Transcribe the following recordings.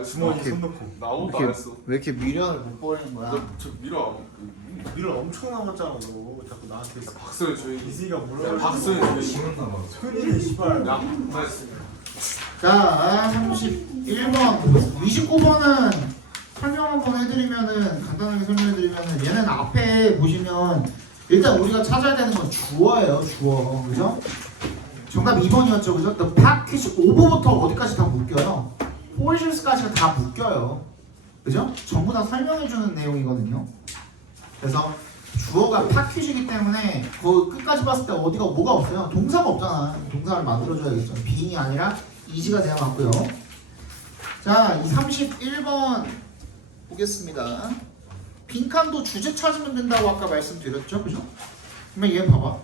아, 주머니 이렇게- 손 넣고. 나 아무것도 이렇게- 안 했어. 왜 이렇게 미련을 못 버리는 거야? 저 미라. 밀을 엄청 남았잖아 너. 자꾸 나한테 있어. 박서연 조용히. 이승이가 야, 뭐라고 박서연 조용히. 심었나 봐. 흔히는 씨발. 야, 나이스. 자, 31번. 29번은 설명 한번 해드리면은, 간단하게 설명해드리면은, 얘는 앞에 보시면, 일단 우리가 찾아야 되는 건 주어예요, 주어. 그죠? 정답 2번이었죠, 그죠? The package 오버부터 어디까지 다 묶여요? portions까지가 다 묶여요. 그죠? 전부 다 설명해주는 내용이거든요. 그래서 주어가 package이기 때문에 그 끝까지 봤을 때 어디가 뭐가 없어요. 동사가 없잖아. 동사를 만들어줘야겠죠. being이 아니라 is가 되어 맞고요. 자, 이 31번 보겠습니다. 빈칸도 주제 찾으면 된다고 아까 말씀드렸죠, 그죠? 그러면 얘 봐봐.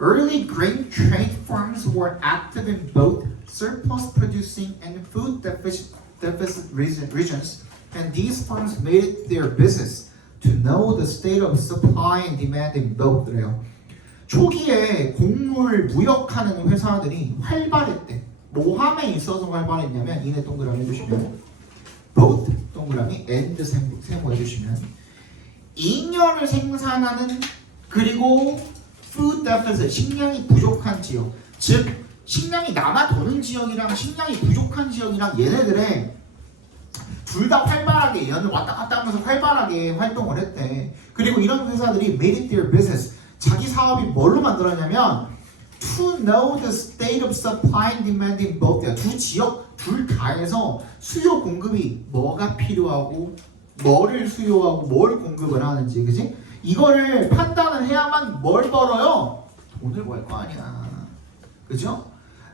Early grain trade farms were active in both surplus producing and food deficit regions, and these farms made it their business to know the state of supply and demand in both. 그래요. 초기에 곡물 무역하는 회사들이 활발했대. 뭐 함에 있어서 활발했냐면 이네 동그라미 해주시면 both 동그라미 and 세모 해주시면 잉여를 생산하는 그리고 food deficit 식량이 부족한 지역, 즉 식량이 남아 도는 지역이랑 식량이 부족한 지역이랑 얘네들의 둘 다 활발하게 얘는 왔다 갔다 하면서 활발하게 활동을 했대. 그리고 이런 회사들이 made it their business. 자기 사업이 뭘로 만들었냐면 to know the state of supply and demand in both. 두 지역 둘 다에서 수요 공급이 뭐가 필요하고 뭐를 수요하고 뭘 공급을 하는지, 그지? 이거를 판단을 해야만 뭘 벌어요? 돈을 벌 거 아니야, 그죠?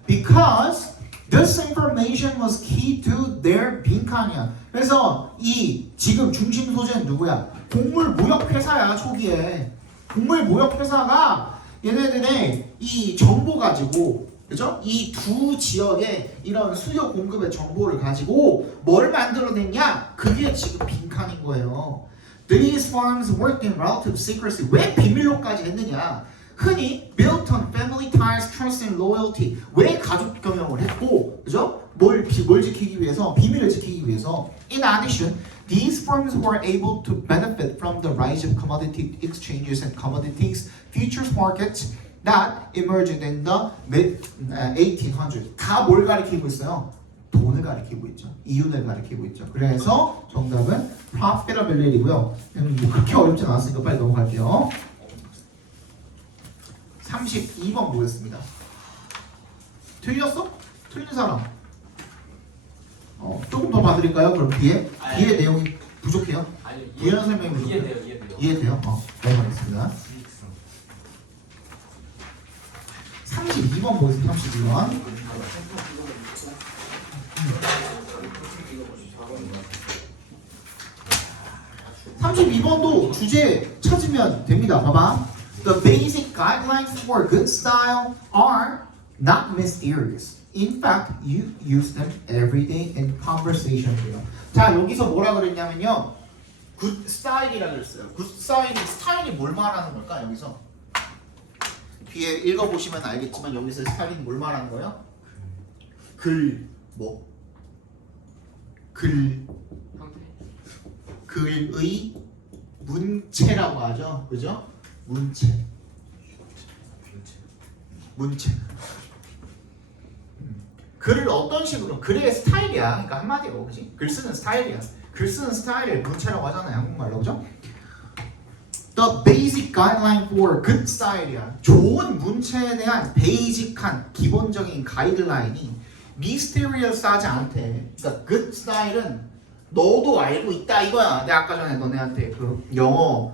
Because this information was key to their 빈칸이야. 그래서 이 지금 중심 소재는 누구야? 곡물 무역 회사야. 초기에 곡물 무역 회사가 얘네들의 이 정보 가지고, 그죠? 이 두 지역의 이런 수요 공급의 정보를 가지고 뭘 만들어냈냐? 그게 지금 빈칸인 거예요. These farms worked in relative secrecy. 왜 비밀로까지 했느냐? 흔히 built on family ties, trust and loyalty. 왜 가족 경영을 했고, 그죠? 뭘 지키기 위해서, 비밀을 지키기 위해서. In addition, these firms were able to benefit from the rise of commodity exchanges and commodities futures markets that emerged in the mid 1800s. 다 뭘 가리키고 있어요? 돈을 가리키고 있죠. 이윤을 가리키고 있죠. 그래서 정답은 profitability고요. 뭐 그렇게 어렵지 않았으니까 빨리 넘어갈게요. 32번 보겠습니다. 틀렸어? 틀린 사람. 조금 더 봐드릴까요? 그럼 뒤에 내용이 부족해요? 아니 뒤에 설명이 부족해요? 이해돼요. 이해돼요? 넘어가겠습니다. 32번 보겠습니다. 32번. 32번도 주제 찾으면 됩니다. 봐봐. The basic guidelines for good style are not mysterious. In fact, you use them every day in conversation. 자, 여기서 뭐라 그랬냐면요. good style이라고 그랬어요. good 스타일이 뭘 말하는 걸까? 여기서 뒤에 읽어보시면 알겠지만 여기서 스타일이 뭘 말하는 거예요? 글의 문체라고 하죠. 그죠? 문체. 글을 어떤 식으로, 글의 스타일이야. 그러니까 한마디로, 그지? 글 쓰는 스타일이야. 글 쓰는 스타일을 문체라고 하잖아요. 한국말로, 그죠? The basic guideline for good style이야. 좋은 문체에 대한 베이직한 기본적인 가이드라인이 미스테리어스하지 않대. 그러니까 good style은 너도 알고 있다 이거야. 내가 아까 전에 너네한테 그 영어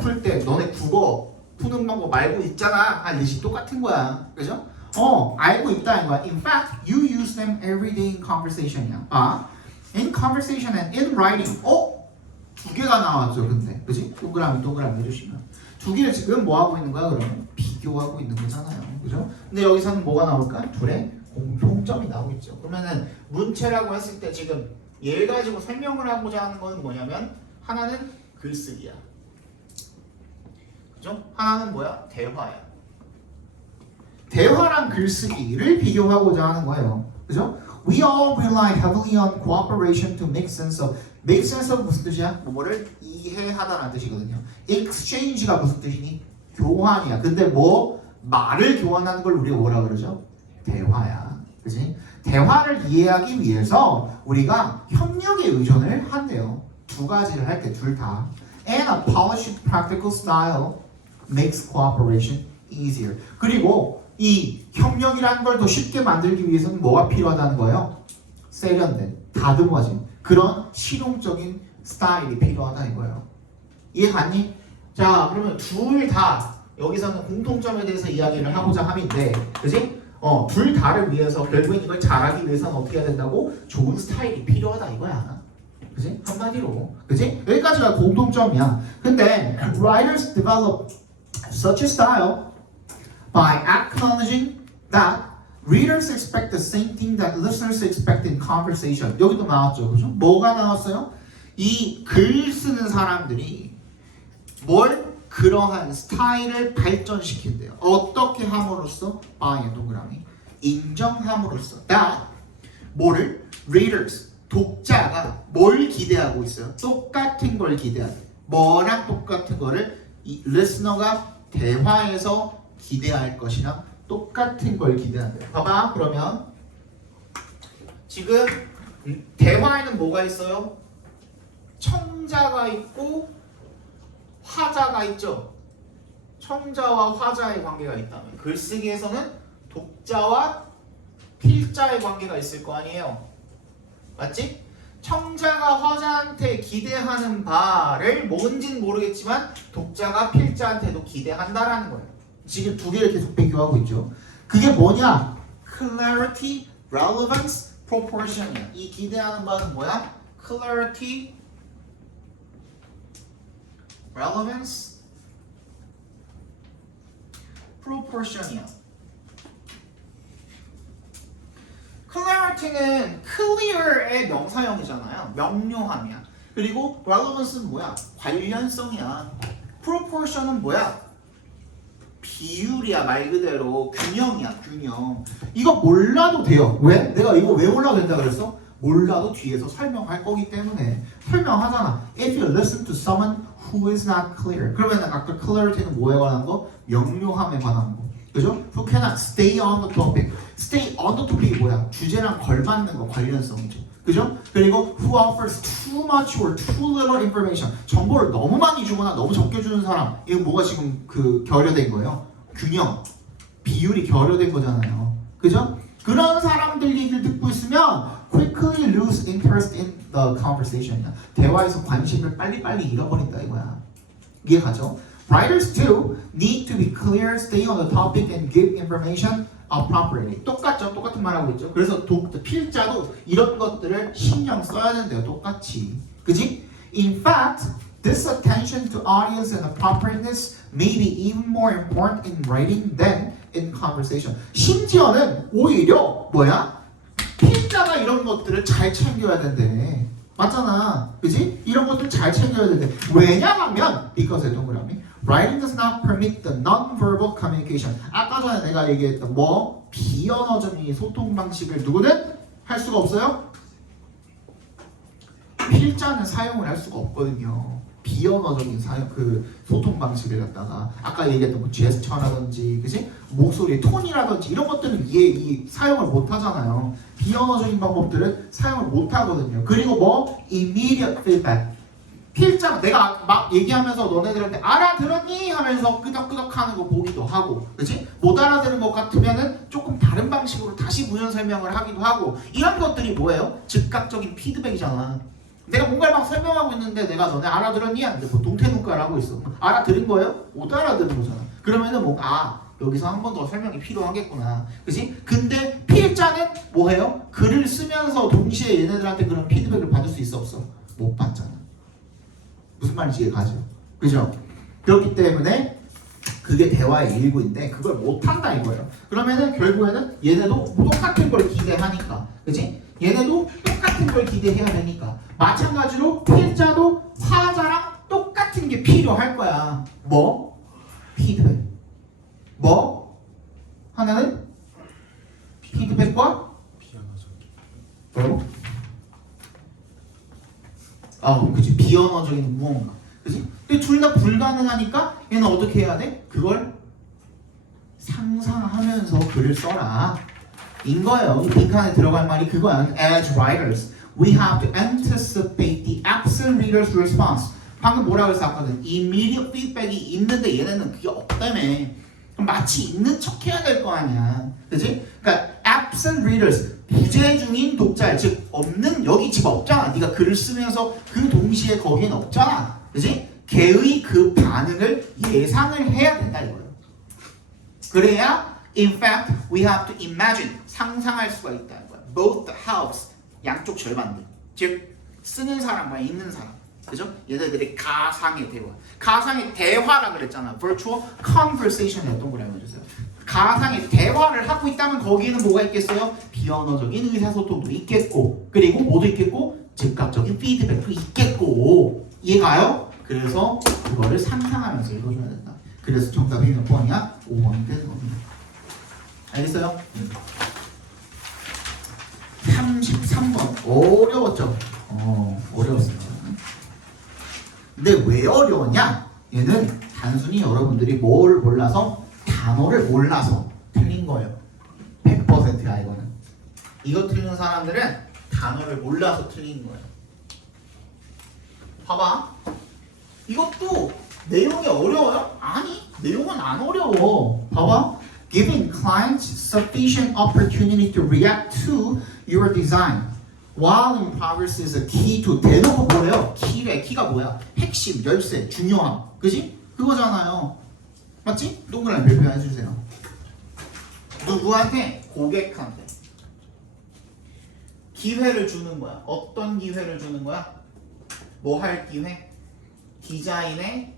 풀 때 너네 국어 푸는 방법 알고 있잖아. 이 똑같은 거야. 그죠? 알고 있다는 거야. In fact, you use them every day in conversation이야. In conversation and in writing. 두 개가 나왔죠, 근데. 그지? 동그라미 해주시면. 두 개를 지금 뭐 하고 있는 거야, 그러면? 비교하고 있는 거잖아요. 그죠? 근데 여기서는 뭐가 나올까? 둘의 공통점이 나오겠죠. 그러면은 문체라고 했을 때 지금 얘를 가지고 설명을 하고자 하는 건 뭐냐면 하나는 글쓰기야. 그죠? 하나는 뭐야? 대화야. 대화랑 글쓰기를 비교하고자 하는 거예요. 그죠? We all rely heavily on cooperation to make sense of. make sense of 무슨 뜻이야? 뭐를 이해하다라는 뜻이거든요. exchange가 무슨 뜻이니? 교환이야. 근데 뭐 말을 교환하는 걸 우리가 뭐라 그러죠? 대화야. 그지? 대화를 이해하기 위해서 우리가 협력에 의존을 한대요. 두 가지를 할 때 둘 다. And a polished practical style makes cooperation easier. 그리고 이 협력이라는 걸 더 쉽게 만들기 위해서는 뭐가 필요하다는 거예요? 세련된, 다듬어진 그런 실용적인 스타일이 필요하다 이거예요. 이해 갔니? 자, 그러면 둘 다 여기서는 공통점에 대해서 이야기를 하고자 함인데, 그지? 둘 다를 위해서 결국엔 이걸 잘하기 위해서는 어떻게 해야 된다고? 좋은 스타일이 필요하다 이거야. 그지? 한마디로. 그지? 여기까지가 공통점이야. 근데 writers develop such a style by acknowledging that readers expect the same thing that listeners expect in conversation. 여기도 나왔죠. 그죠? 뭐가 나왔어요? 이 글 쓰는 사람들이 뭘? 그러한 스타일을 발전시킨대요. 어떻게 함으로써? by 동그라미 인정함으로써. that 뭐를? readers 독자가 뭘 기대하고 있어요? 똑같은 걸 기대하대. 뭐랑 똑같은 거를 이 listener가 대화에서 기대할 것이랑 똑같은 걸 기대한대요. 봐봐. 그러면 지금 대화에는 뭐가 있어요? 청자가 있고 화자가 있죠. 청자와 화자의 관계가 있다면 글쓰기에서는 독자와 필자의 관계가 있을 거 아니에요. 맞지? 청자가 화자한테 기대하는 바를 뭔진 모르겠지만 독자가 필자한테도 기대한다라는 거예요. 지금 두 개를 계속 비교하고 있죠. 그게 뭐냐? clarity, relevance, proportion이야. 이 기대하는 바는 뭐야? clarity, relevance, proportion이야. clarity는 clear의 명사형이잖아요. 명료함이야. 그리고 relevance는 뭐야? 관련성이야. proportion은 뭐야? 비율이야. 말 그대로 균형이야. 균형. 이거 몰라도 돼요. 왜? 내가 이거 왜 몰라도 된다 그랬어? 몰라도 뒤에서 설명할 거기 때문에 설명하잖아. If you listen to someone who is not clear. 그러면 아까 clarity는 뭐에 관한 거? 명료함에 관한 거. 그죠? Who cannot stay on the topic. Stay on the topic이 뭐야? 주제랑 걸맞는 거, 관련성이죠. 그죠? 그리고 who offers too much or too little information. 정보를 너무 많이 주거나 너무 적게 주는 사람. 이거 뭐가 지금 그 결여된 거예요? 균형, 비율이 결여된 거잖아요. 그죠? 그런 사람들 얘기를 듣고 있으면 quickly lose interest in the conversation. 대화에서 관심을 빨리빨리 잃어버린다 이거야. 이해가죠? Writers too need to be clear, stay on the topic, and give information appropriately. 똑같죠? 똑같은 말 하고 있죠. 그래서 필자도 이런 것들을 신경 써야 된대요. 똑같이. 그지? In fact, this attention to audience and appropriateness may be even more important in writing than in conversation. 심지어는 오히려 뭐야? 필자가 이런 것들을 잘 챙겨야 된대. 맞잖아. 그지? 이런 것들 잘 챙겨야 된대. 왜냐하면 because 동그라미 Writing does not permit the non-verbal communication. 아까 전에 내가 얘기했던 뭐 비언어적인 소통 방식을 누구는 할 수가 없어요? 필자는 사용을 할 수가 없거든요. 비언어적인 소통 방식을 갖다가 아까 얘기했던 뭐 제스처라든지, 그지? 목소리 톤이라든지 이런 것들은 사용을 못 하잖아요. 비언어적인 방법들은 사용을 못 하거든요. 그리고 뭐 immediate feedback. 필자 내가 막 얘기하면서 너네들한테 알아들었니? 하면서 끄덕끄덕하는 거 보기도 하고, 그렇지? 못 알아들은 것 같으면은 조금 다른 방식으로 다시 부연 설명을 하기도 하고, 이런 것들이 뭐예요? 즉각적인 피드백이잖아. 내가 뭔가를 막 설명하고 있는데 내가 너네 알아들었니? 하는데 뭐 동태눈깔 하고 있어. 알아들은 거예요? 못 알아들은 거잖아. 그러면은 뭐 여기서 한 번 더 설명이 필요하겠구나. 그치? 근데 필자는 뭐 해요? 글을 쓰면서 동시에 얘네들한테 그런 피드백을 받을 수 있어 없어? 못 받잖아. 무슨 말인지 이해가죠? 그죠? 그렇기 때문에 그게 대화의 일부인데 그걸 못한다 이거예요. 그러면은 결국에는 얘네도 똑같은 걸 기대하니까, 그치? 얘네도 똑같은 걸 기대해야 되니까 마찬가지로 필자도 화자랑 똑같은 게 필요할 거야. 뭐? 피드백. 뭐? 하나는 피드백과 그치. 비언어적인 무언가. 그치? 근데 둘 다 불가능하니까 얘는 어떻게 해야 돼? 그걸 상상하면서 글을 써라. 인 거예요. 이 빈칸에 들어갈 말이 그거야. As writers, we have to anticipate the absent reader's response. 방금 뭐라 그랬어 아까는? Immediate feedback이 있는데 얘네는 그게 없다며. 그럼 마치 있는 척 해야 될 거 아니야. 그치? 그러니까 absent readers, 부재 중인 독자, 즉 없는, 여기 지금 없잖아. 네가 글을 쓰면서 그 동시에 거기는 없잖아. 그치? 걔의 그 반응을 예상을 해야 된다 이거예요. 그래야 in fact we have to imagine, 상상할 수가 있다는 거야. Both the halves, 양쪽 절반들. 즉 쓰는 사람과 읽는 사람. 그죠? 얘네들의 가상의 대화. 가상의 대화라 그랬잖아. virtual conversation에 동그라미 해주세요. 가상의 대화를 하고 있다면 거기에는 뭐가 있겠어요? 비언어적인 의사소통도 있겠고, 그리고 뭐도 있겠고, 즉각적인 피드백도 있겠고. 이해가요? 그래서 그거를 상상하면서 읽어줘야 된다. 그래서 정답이 몇 번이야? 5번이 되는 겁니다. 알겠어요? 33번 어려웠죠? 어려웠습니다. 근데 왜 어려웠냐? 얘는 단순히 여러분들이 뭘 몰라서, 단어를 몰라서 틀린 거예요. 100%야 이거는. 이거 틀린 사람들은 단어를 몰라서 틀린 거예요. 봐봐. 이것도 내용이 어려워요? 아니, 내용은 안 어려워. 봐봐. Giving clients sufficient opportunity to react to your design while in progress is a key to. 대놓고 뭐래요? 키래. 키가 뭐야? 핵심, 열쇠, 중요함. 그지? 그거잖아요. 맞지? 동그라미 별표 해주세요. 누구한테? 고객한테. 기회를 주는 거야. 어떤 기회를 주는 거야? 뭐 할 기회? 디자인에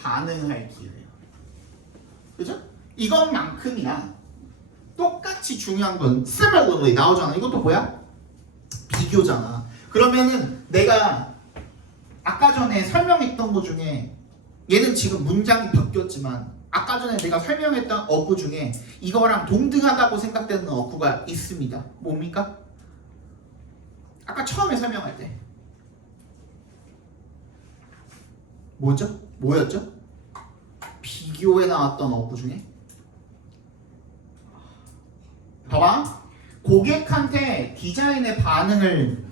반응할 기회야. 그죠? 이것만큼이야. 똑같이 중요한 건 similarly 나오잖아. 이것도 뭐야? 비교잖아. 그러면은 내가 아까 전에 설명했던 거 중에, 얘는 지금 문장이 바뀌었지만 아까 전에 내가 설명했던 어구 중에 이거랑 동등하다고 생각되는 어구가 있습니다. 뭡니까? 아까 처음에 설명할 때 뭐죠? 뭐였죠? 비교에 나왔던 어구 중에 봐봐. 고객한테 디자인의 반응을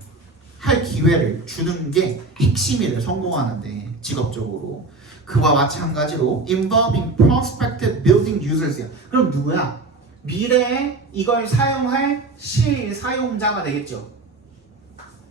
할 기회를 주는 게 핵심이래. 성공하는데 직업적으로. 그와 마찬가지로 involving prospective building users야. 그럼 누구야? 미래에 이걸 사용할 실사용자가 되겠죠.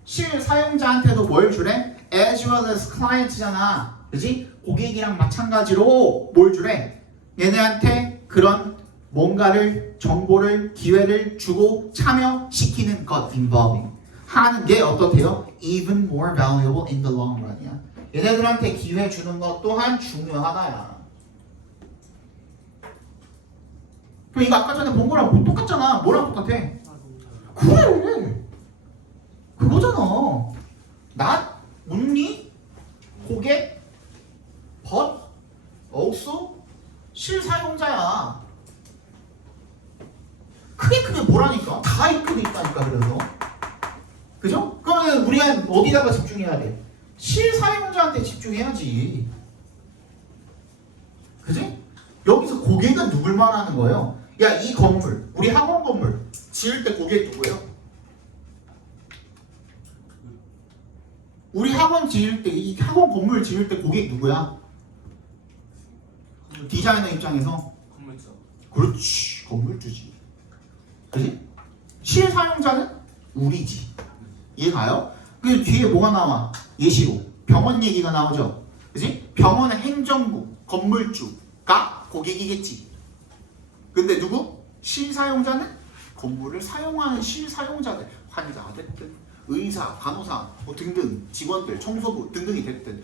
실사용자한테도 뭘 주래? as well as client잖아. 그지? 고객이랑 마찬가지로 뭘 주래? 얘네한테 그런 뭔가를, 정보를, 기회를 주고 참여시키는 것. involving 하는 게 어떻대요? even more valuable in the long run이야. 얘네들한테 기회 주는 것 또한 중요하다야. 그럼 이거 아까 전에 본 거랑 똑같잖아. 뭐랑 똑같아? 그래. 그거잖아. not, only, 고객, but, also, 실사용자야. 크게 뭐라니까? 다 입고 있다니까. 그래서 그죠? 그러면 우리가 어디다가 집중해야 돼? 실사용자한테 집중해야지. 그지? 여기서 고객은 누굴 말하는 거예요? 야, 이 건물, 우리 학원 건물 지을 때 고객 누구예요? 우리 학원 지을 때, 이 학원 건물 지을 때 고객 누구야? 디자이너 입장에서 건물주. 그렇지, 건물주지. 그지? 실사용자는 우리지. 이해가요? 그 뒤에 뭐가 나와? 예시로 병원 얘기가 나오죠. 그지? 병원의 행정부, 건물주가 고객이겠지. 근데 누구? 실사용자는 건물을 사용하는 실사용자들, 환자가 됐든 의사, 간호사 뭐 등등 직원들, 청소부 등등이 됐든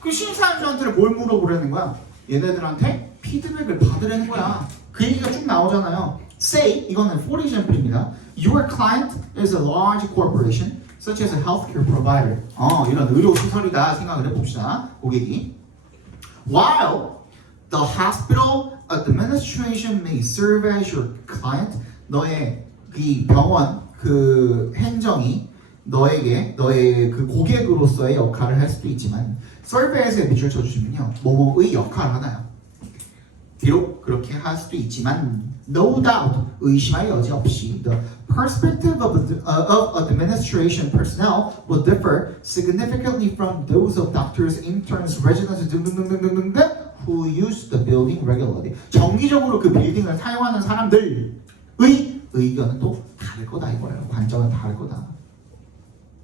그 실사용자한테 뭘 물어보려는 거야? 얘네들한테 피드백을 받으려는 거야. 그 얘기가 쭉 나오잖아요. Say, 이거는 for example입니다. Your client is a large corporation such as a healthcare provider. 이런 의료시설이다 생각을 해봅시다. 고객이. While the hospital administration may serve as your client, 너의 이 병원 그 행정이 너의 그 고객으로서의 역할을 할 수도 있지만 서베이스에 밑줄 쳐주시면요 뭐뭐의 역할을 하나요? 비록 그렇게 할 수도 있지만 no doubt 의심할 여지 없이 the perspective of administration personnel will differ significantly from those of doctors, interns, residents 등등등등등등 who use the building regularly. 정기적으로 그 빌딩을 사용하는 사람들의 의견은 또 다를 거다 이거예요. 관점은 다를 거다.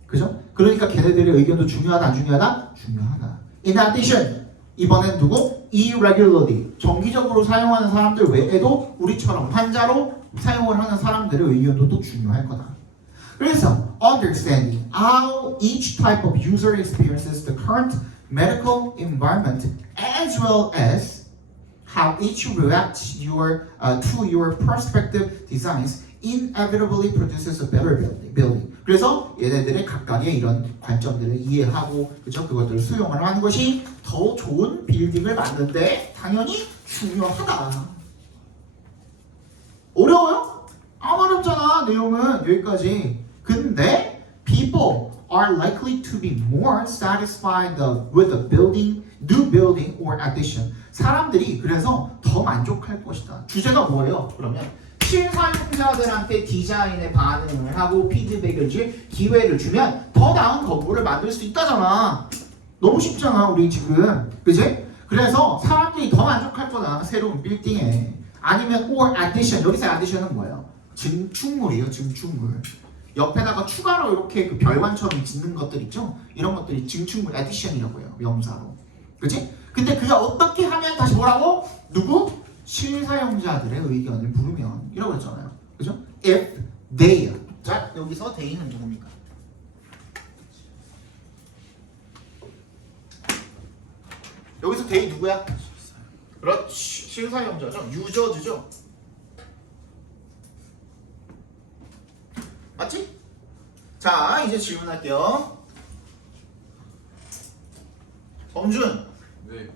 그죠? 그러니까 걔네들의 의견도 중요하다 안 중요하다? 중요하다. In addition 이번엔 누구? irregularly 정기적으로 사용하는 사람들 외에도 우리처럼 환자로 사용을 하는 사람들의 의견도 또 중요할 거다. 그래서 understanding how each type of user experiences the current medical environment as well as how each reacts to your prospective designs inevitably produces a better building. 그래서 얘네들의 각각의 이런 관점들을 이해하고 그죠? 그것들을 수용을 하는 것이 더 좋은 빌딩을 만드는데 당연히 중요하다. 어려워요? 아무 어렵잖아. 내용은 여기까지. 근데 people are likely to be more satisfied with a building, new building or addition. 사람들이 그래서 더 만족할 것이다. 주제가 뭐예요? 그러면 실사용자들한테 디자인에 반응을 하고 피드백을 줄 기회를 주면 더 나은 건물을 만들 수 있다잖아. 너무 쉽잖아 우리 지금. 그지? 그래서 사람들이 더 만족할 거다. 새로운 빌딩에. 아니면 or addition. 여기서 addition은 뭐예요? 증축물이에요. 증축물. 옆에다가 추가로 이렇게 그 별관처럼 짓는 것들 있죠? 이런 것들이 증축물 addition이라고 해요. 명사로. 그지? 근데 그게 어떻게 하면 다시 뭐라고? 누구? 실사용자들의 의견을 부르면 이라고 했잖아요. 그죠? If they. 자, 여기서 they는 누굽니까? 여기서 they 누구야? 그렇지. 실사용자죠. 유저즈죠. 맞지? 자, 이제 질문할게요. 범준. 네.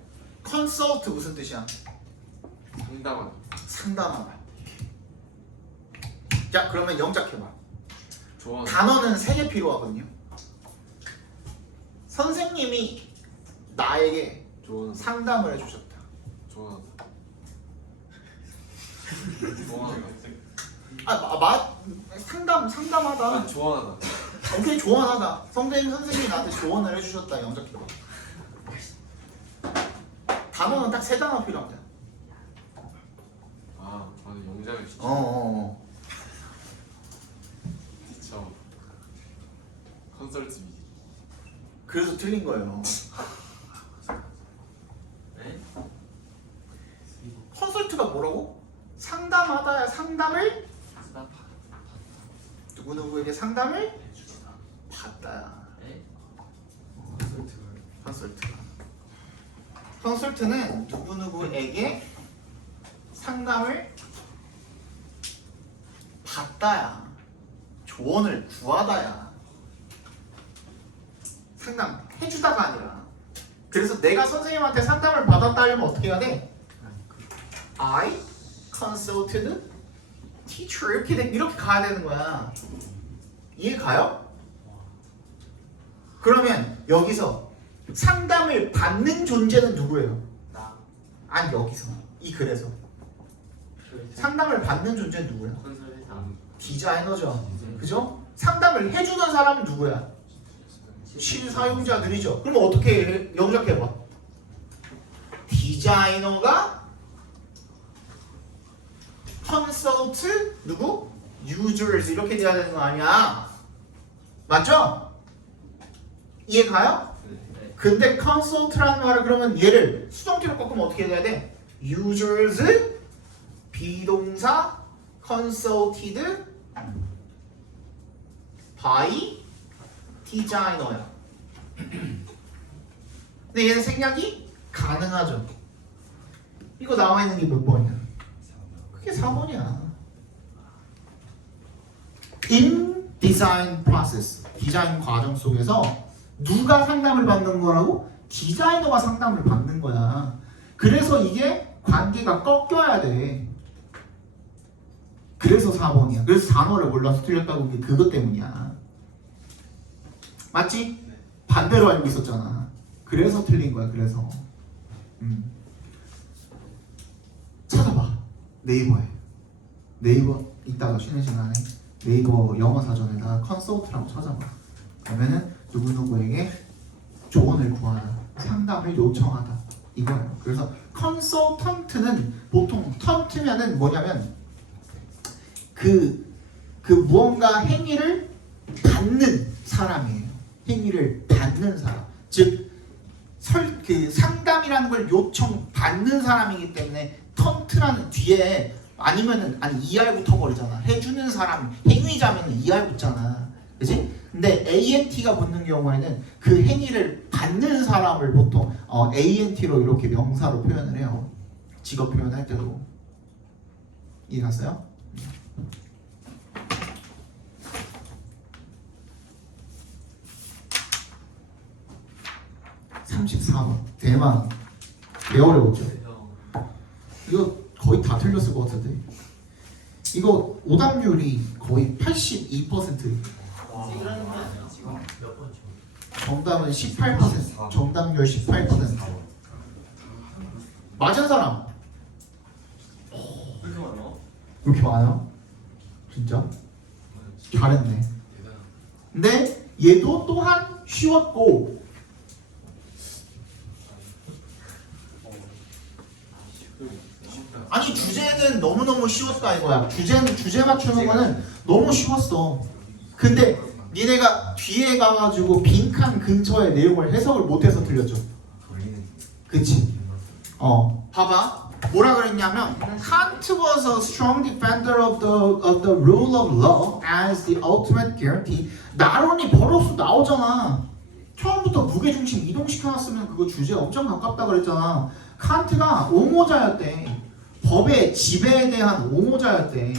컨설트 무슨 뜻이야? 상담하다. 상담하다. 자, 그러면 영작해봐. 조언. 단어는 3개 필요하거든요. 선생님이 나에게 조언. 상담을 해주셨다. 조언하다. 조언하다. 상담하다. 아, 조언하다. 오케이, 조언하다. 선생님이 나한테 조언을 해주셨다. 영작해봐. 단어는 딱 3단어 필요합니다. 아, 저는 영장을 진짜. 티처. 컨설트 미. 그래서 틀린 거예요. 네? 컨설트가 뭐라고? 상담하다야. 상담을 누구누구에게 상담을 받다야. 네? 컨설트는 누구누구에게 상담을 받다야. 조언을 구하다야. 상담 해주다가 아니라. 그래서 내가 선생님한테 상담을 받았다 하려면 어떻게 해야 돼? I consulted teacher 이렇게 가야 되는 거야. 이해 가요? 그러면 여기서 상담을 받는 존재는 누구예요? 나. 아니 여기서 이 글에서 상담을 받는 존재는 누구야? 컨설트. 디자이너죠. 그죠? 상담을 해주는 사람은 누구야? 실사용자들이죠. 그럼 어떻게 영작해봐? 디자이너가 컨설트 누구? users 이렇게 돼야 되는 거 아니야? 맞죠? 이해 가요? 네. 근데 consult라는 말을 그러면 얘를 수동태로 꺾으면 어떻게 돼야 돼? users 비동사 consulted by designer야. 근데 얘는 생략이 가능하죠. 이거 나와 있는 게 몇 번이야? 그게 4번이야. In design process, 디자인 과정 속에서 누가 상담을 받는 거라고? 디자이너가 상담을 받는 거야. 그래서 이게 관계가 꺾여야 돼. 그래서 4번이야. 그래서 단어를 몰라서 틀렸다고 게 그것 때문이야. 맞지? 반대로 알고 있었잖아. 그래서 틀린 거야. 그래서 찾아봐. 네이버 이따가 쉬는 시간에 네이버 영어 사전에다가 컨설트라고 찾아봐. 그러면은 누구누구에게 조언을 구하다, 상담을 요청하다 이거예요. 그래서 컨설턴트는 보통 턴트면은 뭐냐면 그 무언가 행위를 받는 사람이에요. 행위를 받는 사람. 즉 그 상담이라는 걸 요청받는 사람이기 때문에 턴트라는 뒤에 아니면은 ER 붙어버리잖아. 해주는 사람, 행위자면은 ER 붙잖아. 그치? 근데 ANT가 붙는 경우에는 그 행위를 받는 사람을 보통 ANT로 이렇게 명사로 표현을 해요. 직업 표현할 때도. 이해갔어요? 34번 대만 개 어려웠죠? 이거 거의 다 틀렸을 것 같은데 이거 오답률이 거의 82%. 정답은 18%. 정답률 18%. 맞은 사람 왜 이렇게 많아요? 진짜? 잘했네. 근데 얘도 또한 쉬웠고 아니 주제는 너무너무 쉬웠다 이거야. 주제 맞추는 거는 너무 쉬웠어. 근데 니네가 뒤에 가가지고 빈칸 근처의 내용을 해석을 못해서 틀렸죠. 그치? 봐봐. 뭐라 그랬냐면 Kant was a strong defender of the rule of law as the ultimate guarantee. 나론이 버럭스 나오잖아. 처음부터 무게중심 이동시켜놨으면 그거 주제 엄청 가깝다 그랬잖아. 칸트가 옹호자였대. 법의 지배에 대한 옹호자였대.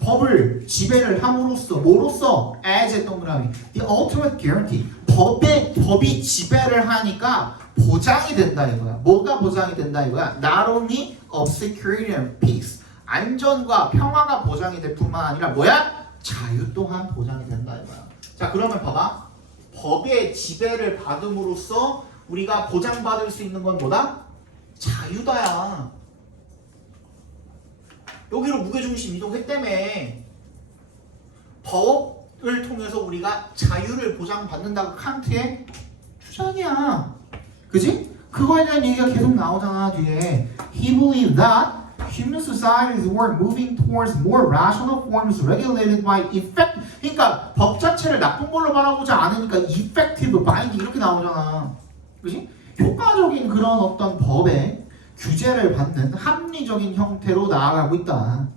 법을 지배를 함으로써 뭐로써? as 동그라미 the ultimate guarantee. 법이 지배를 하니까 보장이 된다 이거야. 뭐가 보장이 된다 이거야? Not only of security and peace. 안전과 평화가 보장이 될 뿐만 아니라 뭐야? 자유 또한 보장이 된다 이거야. 자 그러면 봐봐. 법의 지배를 받음으로써 우리가 보장받을 수 있는 건 뭐다? 자유다야. 여기로 무게중심 이동했다며. 법을 통해서 우리가 자유를 보장받는다고 칸트의 주장이야. 그지? 그거에 대한 얘기가 계속 나오잖아 뒤에. He believed that human societies were moving towards more rational forms regulated by effect. 그러니까 법 자체를 나쁜 걸로 바라보지 않으니까 effective bind 이렇게 나오잖아. 그지? 효과적인 그런 어떤 법에 규제를 받는 합리적인 형태로 나아가고 있다.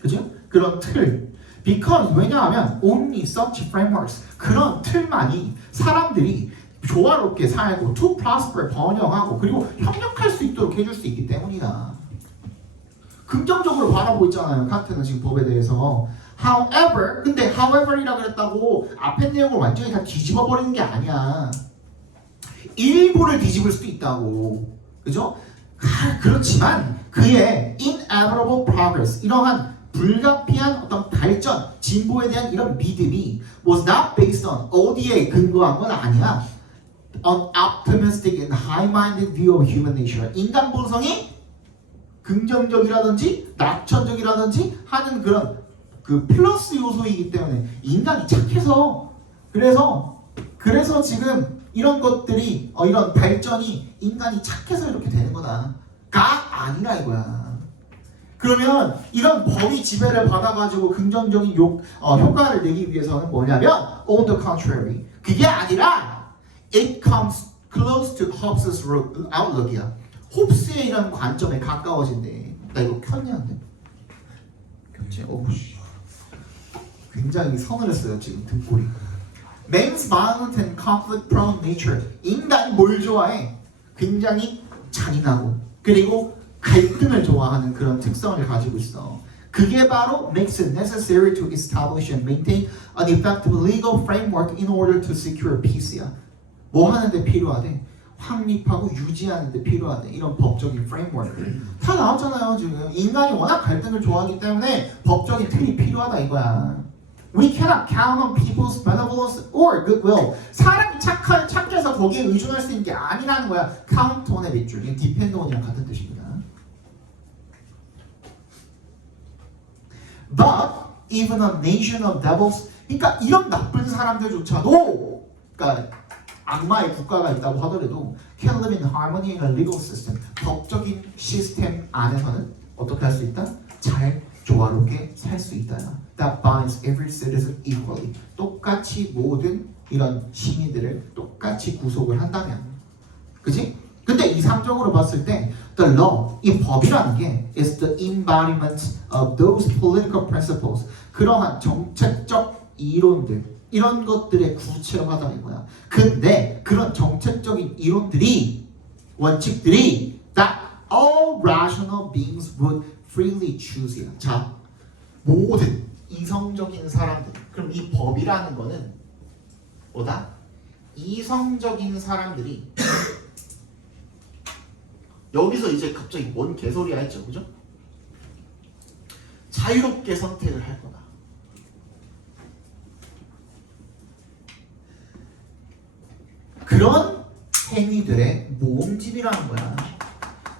그죠? 그런 틀. Because 왜냐하면 only such frameworks 그런 틀만이 사람들이 조화롭게 살고 to prosper 번영하고 그리고 협력할 수 있도록 해줄 수 있기 때문이다. 긍정적으로 바라보고 있잖아요. 칸트는 지금 법에 대해서. However, 근데 however이라 그랬다고 앞에 내용을 완전히 다 뒤집어 버리는 게 아니야. 일부를 뒤집을 수도 있다고. 그죠? 그렇지만 그의 inevitable progress 이러한 불가피한 어떤 발전, 진보에 대한 이런 믿음이 was not based on 어디에 근거한 건 아니야. An optimistic and high-minded view of human nature. 인간 본성이 긍정적이라든지 낙천적이라든지 하는 그런 그 플러스 요소이기 때문에 인간이 착해서 그래서 지금 이런 것들이 이런 발전이 인간이 착해서 이렇게 되는 거다가 아니라 이거야. 그러면 이런 법이 지배를 받아가지고 긍정적인 효과를 내기 위해서는 뭐냐면 on the contrary 그게 아니라 it comes close to Hobbes's outlook이야. 홉스의 이런 관점에 가까워진대. 나 이거 켰냐 안 돼? 켰지? 굉장히 서늘했어요 지금 등골이. Man's violent and conflict-prone nature. 인간이 뭘 좋아해? 굉장히 잔인하고 그리고 갈등을 좋아하는 그런 특성을 가지고 있어. 그게 바로 makes it necessary to establish and maintain an effective legal framework in order to secure peace야. 뭐 하는데 필요하대? 확립하고 유지하는 데 필요한 이런 법적인 프레임워크들 다 나왔잖아요. 지금 인간이 워낙 갈등을 좋아하기 때문에 법적인 틀이 필요하다 이거야. We cannot count on people's benevolence or goodwill. 사람이 착해서 거기에 의존할 수 있는 게 아니라는 거야. Count on의 밑줄, 이게 depend on이랑 같은 뜻입니다. But even a nation of devils, 그러니까 이런 나쁜 사람들조차도, 그러니까 악마의 국가가 있다고 하더라도 can live in harmony in a legal system. 법적인 시스템 안에서는 어떻게 할 수 있다? 잘 조화롭게 살 수 있다. That binds every citizen equally. 똑같이 모든 이런 시민들을 똑같이 구속을 한다면, 그지? 근데 이상적으로 봤을 때 the law, 이 법이라는 게 is the embodiment of those political principles. 그러한 정책적 이론들, 이런 것들의 구체화다는 거야. 근데 그런 정책적인 이론들이, 원칙들이 that all rational beings would freely choose. 자, 모든 이성적인 사람들. 그럼 이 법이라는 거는 뭐다? 이성적인 사람들이 여기서 이제 갑자기 뭔 개소리야 했죠, 그죠? 자유롭게 선택을 할 거다. 그런 행위들의 모음집이라는 거야.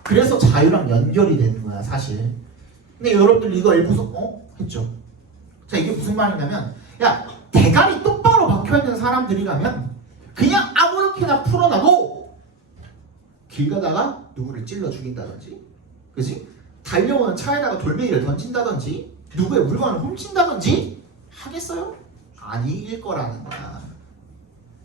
그래서 자유랑 연결이 되는 거야, 사실. 근데 여러분들 이거 일부서 했죠? 자, 이게 무슨 말이냐면, 야, 대가리 똑바로 박혀있는 사람들이라면 그냥 아무렇게나 풀어놔도 길 가다가 누구를 찔러 죽인다든지, 그치? 달려오는 차에다가 돌멩이를 던진다든지, 누구의 물건을 훔친다든지 하겠어요? 아닐 거라는 거야.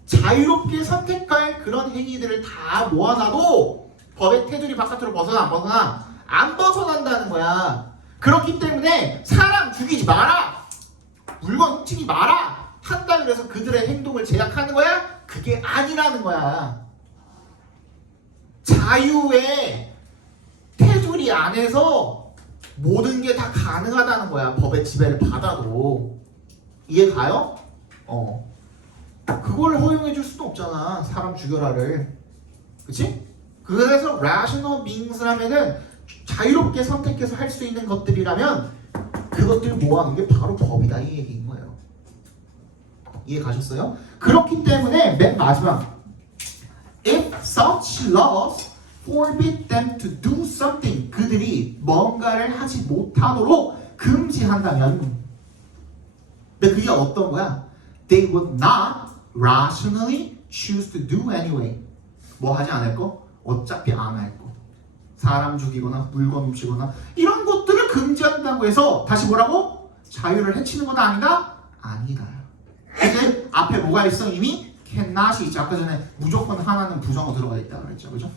자유롭게 선택할 그런 행위들을 다 모아놔도 법의 테두리 바깥으로 벗어나 안 벗어나? 안 벗어난다는 거야. 그렇기 때문에 사람 죽이지 마라, 물건 훔치지 마라 한다 그래서 그들의 행동을 제약하는 거야? 그게 아니라는 거야. 자유의 테두리 안에서 모든 게 다 가능하다는 거야. 법의 지배를 받아도. 이해 가요? 그걸 허용해 줄 수도 없잖아. 사람 죽여라를. 그치? 그래서 rational beings라면은 자유롭게 선택해서 할 수 있는 것들이라면 그것들 모아놓은 게 바로 법이다, 이 얘기인 거예요. 이해 가셨어요? 그렇기 때문에 맨 마지막, if such laws forbid them to do something, 그들이 뭔가를 하지 못하도록 금지한다면, 근데 그게 어떤 거야? They would not rationally choose to do anyway. 뭐 하지 않을 거? 어차피 안 할 거. 사람 죽이거나 물건 훔치거나 이런 것들을 금지한다고 해서 다시 뭐라고? 자유를 해치는 건 아니다? 아니다. 이제 앞에 뭐가 있어? 이미 cannot이 있죠. 아까 전에 무조건 하나는 부정어 들어가 있다 그랬죠, 그죠?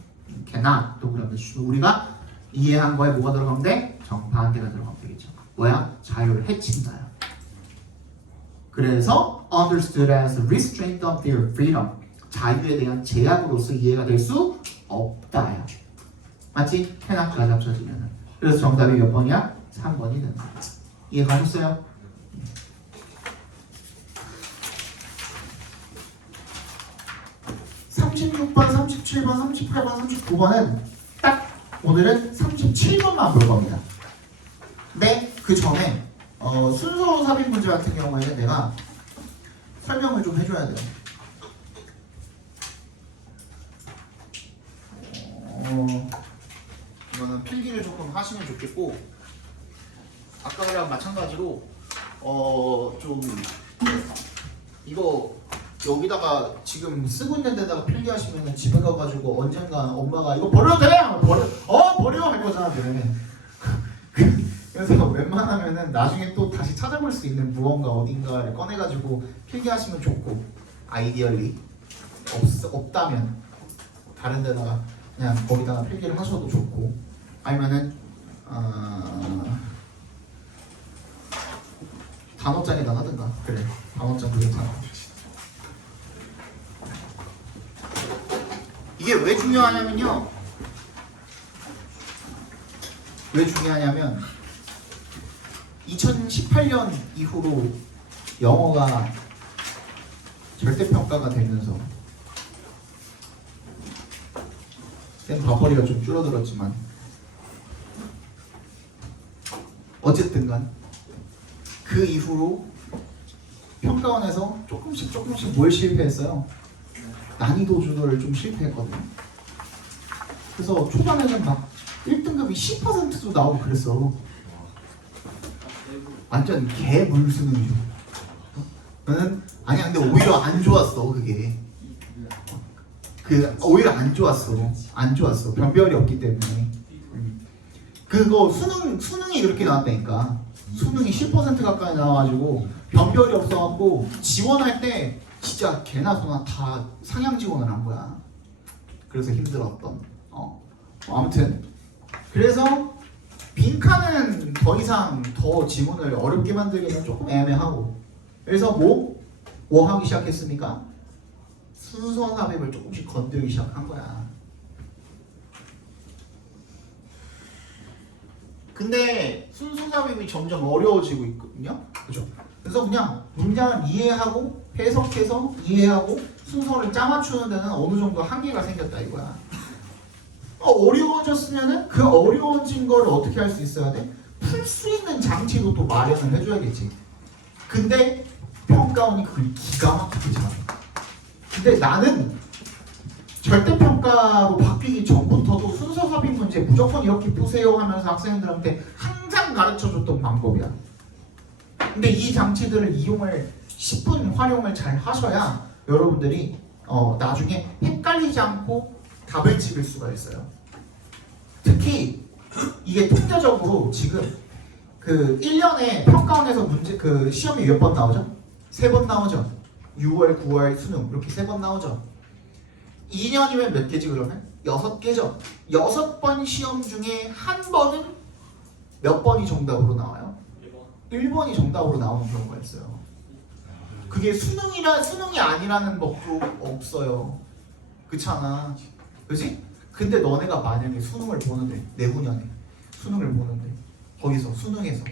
cannot 또 그러면 우리가 이해한 거에 뭐가 들어가면 돼? 정반대가 들어가면 되겠죠. 뭐야? 자유를 해친다요. 그래서 understood as a restraint of their freedom. 자유에 대한 제약으로서 이해가 될 수 없다요. 맞지? cannot가 잡혀지면. 그래서 정답이 몇 번이야? 3번이 되는 거야. 이해 가셨어요? (36번) (37번) (38번) (39번은) 딱 오늘은 37번만 볼 겁니다. 근데 그 전에 순서 삽입 문제 같은 경우에는 내가 설명을 좀 해줘야 돼요. 이거는 필기를 조금 하시면 좋겠고, 아까랑 마찬가지로 좀 이거 여기다가 지금 쓰고 있는 데다가 필기하시면 집에 가가지고 언젠가 엄마가 이거 버려도 돼? 버려 할 거잖아. 그래서 웬만하면은 나중에 또 다시 찾아볼 수 있는 무언가 어딘가를 꺼내가지고 필기하시면 좋고, 아이디얼리 없다면 다른 데다가 그냥 거기다가 필기를 하셔도 좋고, 아니면은 단어장에다 하든가. 그래, 단어장 그게 다. 이게 왜 중요하냐면요. 왜 중요하냐면 2018년 이후로 영어가 절대평가가 되면서 쌤 밥벌이가 좀 줄어들었지만 어쨌든간 그 이후로 평가원에서 조금씩 뭘 실패했어요? 난이도 조절을 좀 실패했거든요. 그래서 초반에는 막 1등급이 10%도 나오고 그랬어. 완전 개물수능이죠. 저는 아니야, 근데 오히려 안 좋았어 그게. 오히려 안 좋았어. 변별이 없기 때문에. 그거 수능이 그렇게 나왔다니까. 수능이 10% 가까이 나와가지고 변별이 없어갖고 지원할 때 진짜 개나 소나 다 상향 지원을 한 거야. 그래서 힘들었던. 아무튼 그래서 빈칸은 더 이상 더 지문을 어렵게 만들기는 조금 애매하고. 그래서 뭐 하기 시작했습니까? 순서 삽입을 조금씩 건들기 시작한 거야. 근데 순서 삽입이 점점 어려워지고 있거든요. 그죠? 그래서 그냥 문장을 이해하고 해석해서 이해하고 순서를 짜맞추는 데는 어느 정도 한계가 생겼다 이거야. 어려워졌으면은 그 어려워진 거를 어떻게 할 수 있어야 돼? 풀 수 있는 장치도 또 마련을 해줘야겠지. 근데 평가원이 그걸 기가 막히게 잘해. 근데 나는 절대평가로 바뀌기 전부터도 순서 삽입 문제 무조건 이렇게 푸세요 하면서 학생들한테 항상 가르쳐줬던 방법이야. 근데 이 장치들을 10분 활용을 잘 하셔야 여러분들이 나중에 헷갈리지 않고 답을 찍을 수가 있어요. 특히 이게 통계적으로 지금 그 1년에 평가원에서 문제 시험이 몇 번 나오죠? 3번 나오죠. 6월, 9월 수능 이렇게 3번 나오죠. 2년이면 몇 개지 그러면? 6개죠. 6번 시험 중에 한 번은 몇 번이 정답으로 나와요? 1번이 정답으로 나오는 경우가 있어요. 그게 수능이 아니라는 법도 없어요. 그렇잖아. 그지? 근데 너네가 만약에 수능을 보는데 내후년에 수능을 보는데 거기서 수능에서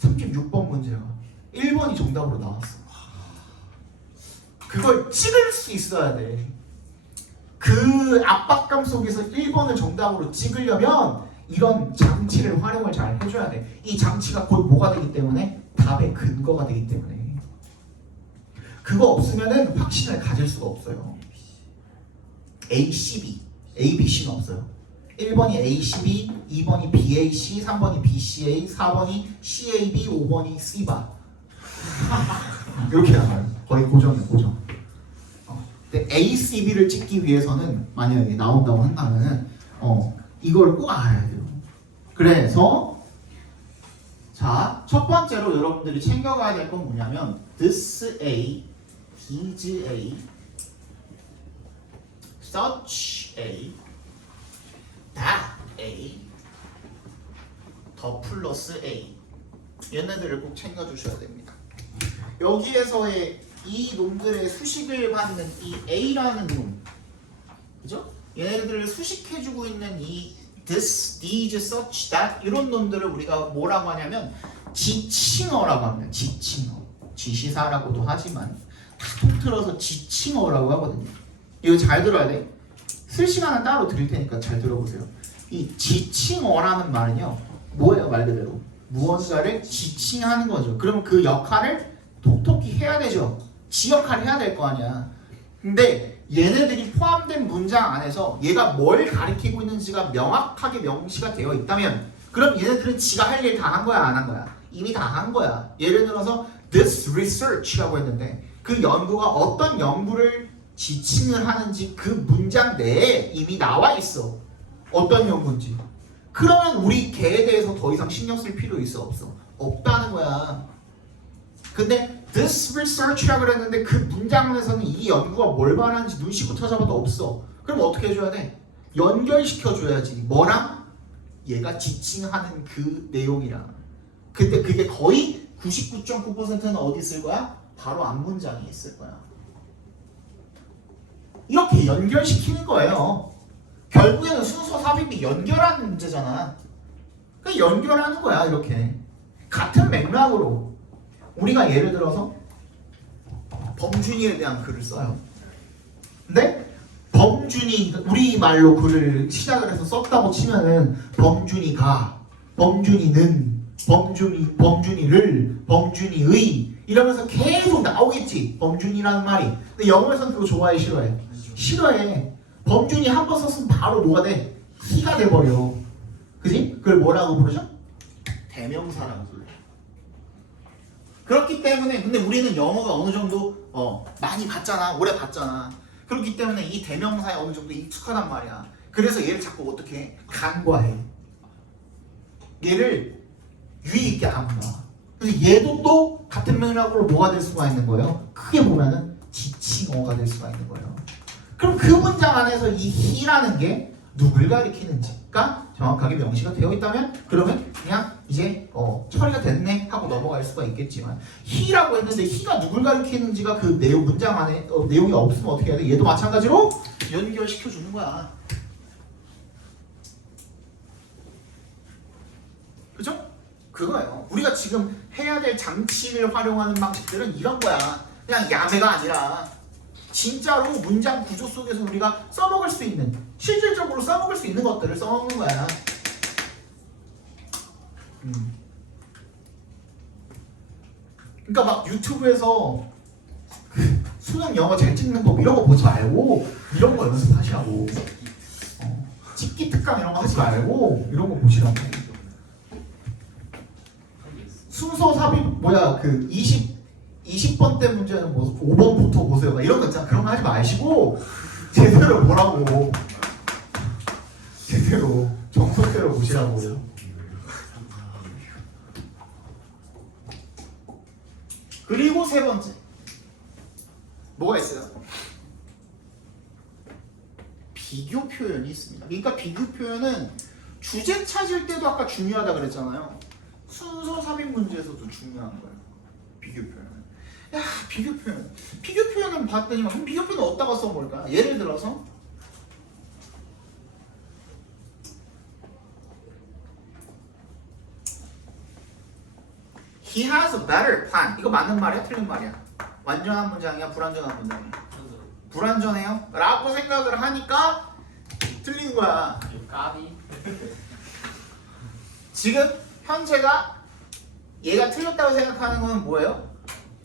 36번 문제가 1번이 정답으로 나왔어. 그걸 찍을 수 있어야 돼. 그 압박감 속에서 1번을 정답으로 찍으려면 이런 장치를 활용을 잘 해줘야 돼. 이 장치가 곧 뭐가 되기 때문에? 답의 근거가 되기 때문에. 그거 없으면은 확신을 가질 수가 없어요. ACB, ABC는 없어요. 1번이 ACB, 2번이 BAC, 3번이 BCA, 4번이 CAB, 5번이 C바. 이렇게 나와요. 거의 고정이에요, 고정. 근데 ACB를 찍기 위해서는 만약에 나온다고 한다면은 이걸 꼭 알아야 돼요. 그래서 자, 첫 번째로 여러분들이 챙겨가야 될 건 뭐냐면 this A, his A, such A, that A, 더 플러스 A 얘네들을 꼭 챙겨주셔야 됩니다. 여기에서의 이 놈들의 수식을 받는 이 A라는 놈, 그죠? 얘네들을 수식해주고 있는 이 this, these, such, that 이런 놈들을 우리가 뭐라고 하냐면 지칭어라고 합니다. 지칭어, 지시사라고도 하지만 다 통틀어서 지칭어라고 하거든요. 이거 잘 들어야 돼. 쓸 시간은 따로 드릴 테니까 잘 들어보세요. 이 지칭어라는 말은요, 뭐예요? 말 그대로 무언가를 지칭하는 거죠. 그러면 그 역할을 톡톡히 해야 되죠. 지 역할을 해야 될 거 아니야. 근데 얘네들이 포함된 문장 안에서 얘가 뭘 가리키고 있는지가 명확하게 명시가 되어 있다면 그럼 얘네들은 지가 할 일 다 한 거야, 안 한 거야? 이미 다 한 거야. 예를 들어서 this research라고 했는데 그 연구가 어떤 연구를 지칭을 하는지 그 문장 내에 이미 나와 있어. 어떤 연구인지. 그러면 우리 걔에 대해서 더 이상 신경 쓸 필요 있어, 없어? 없다는 거야. 근데 this research라고 그랬는데 그 문장 안에서는 이 연구가 뭘 말하는지 눈 씻고 찾아봐도 없어. 그럼 어떻게 해줘야 돼? 연결시켜줘야지. 뭐랑? 얘가 지칭하는 그 내용이랑. 근데 그게 거의 99.9%는 어디 있을 거야? 바로 앞 문장에 있을 거야. 이렇게 연결시키는 거예요. 결국에는 순서 삽입이 연결하는 문제잖아. 그러니까 연결하는 거야, 이렇게. 같은 맥락으로. 우리가 예를 들어서 범준이에 대한 글을 써요. 근데 범준이 범준이 우리 말로 글을 시작을 해서 썼다고 치면은 범준이가, 범준이는, 범준이를, 범준이의 이러면서 계속 나오겠지. 범준이라는 말이. 근데 영어에서는 그거 좋아해, 싫어해? 싫어해. 범준이 한 번 썼으면 바로 뭐가 돼? 희가 돼버려. 그지? 그걸 뭐라고 부르죠? 대명사라고 불러. 그렇기 때문에 근데 우리는 영어가 어느 정도 많이 봤잖아. 오래 봤잖아. 그렇기 때문에 이 대명사에 어느 정도 익숙하단 말이야. 그래서 얘를 자꾸 어떻게 간과해. 얘를 유의 있게 안 봐. 그래서 얘도 또 같은 맥락으로 뭐가 될 수가 있는 거예요? 크게 보면은 지칭어가 될 수가 있는 거예요. 그럼 그 문장 안에서 이 히라는 게 누굴 가리키는지가 정확하게 명시가 되어 있다면 그러면 그냥 이제 처리가 됐네 하고 넘어갈 수가 있겠지만 히라고 했는데 히가 누굴 가리키는지가 그 내용 문장 안에 내용이 없으면 어떻게 해야 돼? 얘도 마찬가지로 연결시켜 주는 거야. 그죠? 그거예요. 우리가 지금 해야 될 장치를 활용하는 방식들은 이런 거야. 그냥 야매가 아니라 진짜로 문장 구조 속에서 우리가 써먹을 수 있는, 실질적으로 써먹을 수 있는 것들을 써먹는 거야. 그러니까 막 유튜브에서 수능 영어 잘 찍는 법 이런 거 보지 말고 이런 거 연습하시라고. 찍기 특강 이런 거 하지 말고 이런 거 보시라고. 순서 삽입 뭐야 그 20번대 문제는 뭐 5번부터 보세요. 막 이런 거 있잖아. 그런 거 하지 마시고 제대로 보라고. 제대로 정석대로 보시라고. 그리고 세 번째 뭐가 있어요? 비교 표현이 있습니다. 그러니까 비교 표현은 주제 찾을 때도 아까 중요하다 그랬잖아요. 순서 삽입 문제에서도 중요한 거예요. 비교 표현은. 야, 비교 표현. 비교 표현은 봤더니 그럼 비교 표현 어디다가 써볼까? 예를 들어서 He has a better plan. 이거 맞는 말이야? 틀린 말이야? 완전한 문장이야? 불완전한 문장이야? 불완전해요? 라고 생각을 하니까 틀린 거야. 까비. 지금 현재가 얘가 틀렸다고 생각하는 건 뭐예요?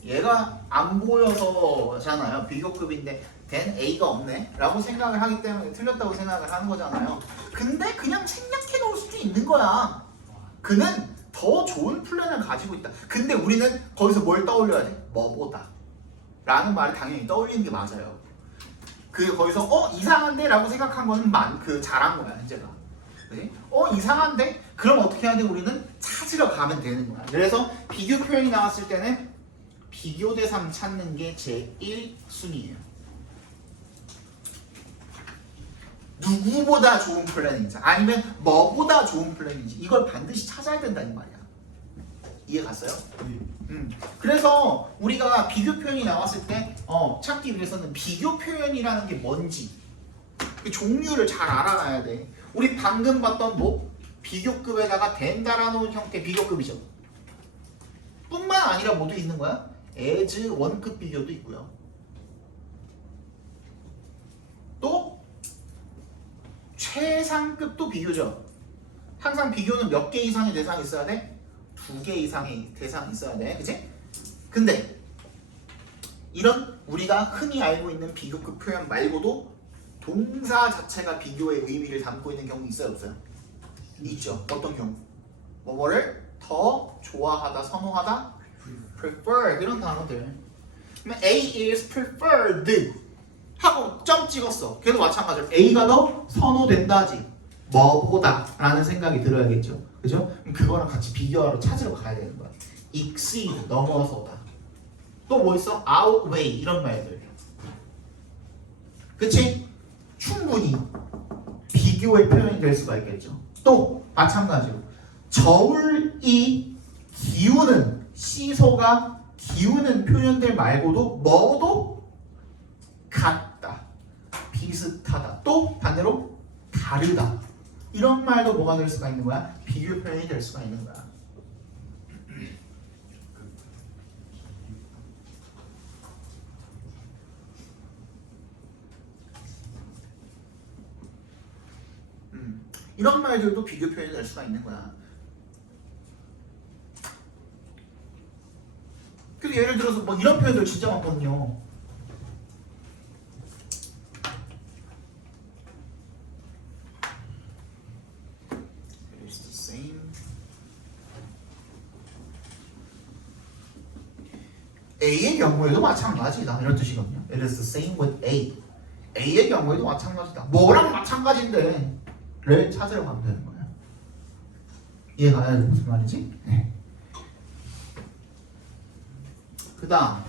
얘가 안 보여서잖아요. 비교급인데 된 A가 없네 라고 생각을 하기 때문에 틀렸다고 생각을 하는 거잖아요. 근데 그냥 생략해 놓을 수도 있는 거야. 그는 더 좋은 플랜을 가지고 있다. 근데 우리는 거기서 뭘 떠올려야 돼? 뭐보다 라는 말을 당연히 떠올리는 게 맞아요. 거기서 이상한데? 라고 생각한 거는 잘한 거야 현재가. 그치? 이상한데? 그럼 어떻게 해야 돼? 우리는 찾으러 가면 되는 거야. 그래서 비교 표현이 나왔을 때는 비교 대상 찾는 게 제1순위예요. 누구보다 좋은 플랜인지 아니면 뭐보다 좋은 플랜인지 이걸 반드시 찾아야 된다는 말이야. 이해 갔어요? 그래서 우리가 비교 표현이 나왔을 때 찾기 위해서는 비교 표현이라는 게 뭔지 그 종류를 잘 알아놔야 돼. 우리 방금 봤던 비교급에다가 된다라는 형태 비교급이죠. 뿐만 아니라 뭐도 있는 거야? as 원급 비교도 있고요. 또 최상급도 비교죠. 항상 비교는 몇 개 이상의 대상이 있어야 돼? 2개 이상의 대상이 있어야 돼. 그치? 근데 이런 우리가 흔히 알고 있는 비교급 표현 말고도 동사 자체가 비교의 의미를 담고 있는 경우 있어요? 없어요? 있죠. 어떤 경우? 뭐를 더 좋아하다, 선호하다? prefer 이런 단어들. 그러면 A is preferred 하고 점 찍었어. 걔도 마찬가지로 A가 더 선호된다지 뭐보다 라는 생각이 들어야겠죠. 그죠? 그럼 그거랑 같이 비교하러 찾으러 가야 되는 거야. exceed 넘어서다. 또 뭐 있어? outweigh 이런 말들. 그치? 충분히 비교의 표현이 될 수가 있겠죠. 또 마찬가지로 저울이 기우는 시소가 기우는 표현들 말고도 뭐도 같다, 비슷하다, 또 반대로 다르다 이런 말도 뭐가 될 수가 있는 거야? 비교 표현이 될 수가 있는 거야. 이런 말들도 비교 표현이 될 수가 있는 거야. 그래서 예를 들어서 뭐 이런 표현들 진짜 많거든요. It is the same. A의 경우에도 마찬가지다 이런 뜻이거든요. It is the same with A. A의 경우에도 마찬가지다. 뭐랑 마찬가지인데 를 찾으러 가면 되는 거예요. 이해가 가요? 무슨 말이지? 네. 그 다음